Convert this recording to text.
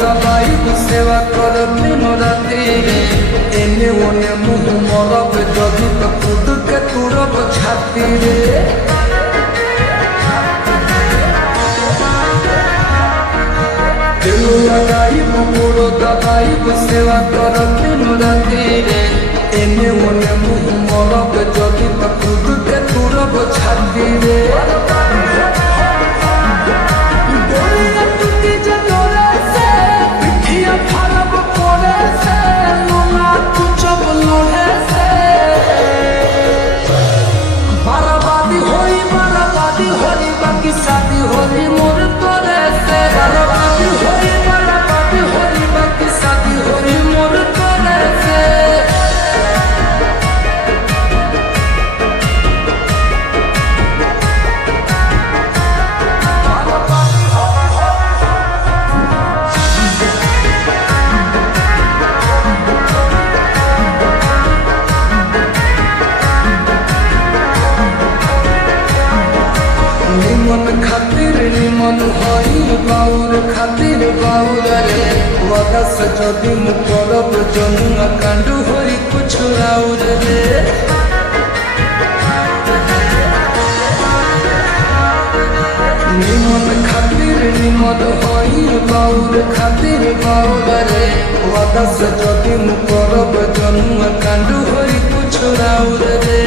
दबाई सेवा कर दिन राति एने ओने मुँह मरब जदि तो खुद के तुरब छाती रे दिल लगाई मोरो दबाई सेवा कर दिन राति एने ओने मुँह मरब जदि तो खुद के तुरब छाती रे शादी होली मोर तोरे से बर्बादी होई बर्बादी होली बाकी शादी होली मोर तोरे से निमन खातिर निमन हई बाउर खातिर बाउर रे वादा से जदि मुकरब जनुआ कांडू होई कुछ राउर रे निमन खातिर निमन हई बाउर खातिर बाउर रे वादा से जदि मुकरब जनुआ कांडू होई कुछ राउर रे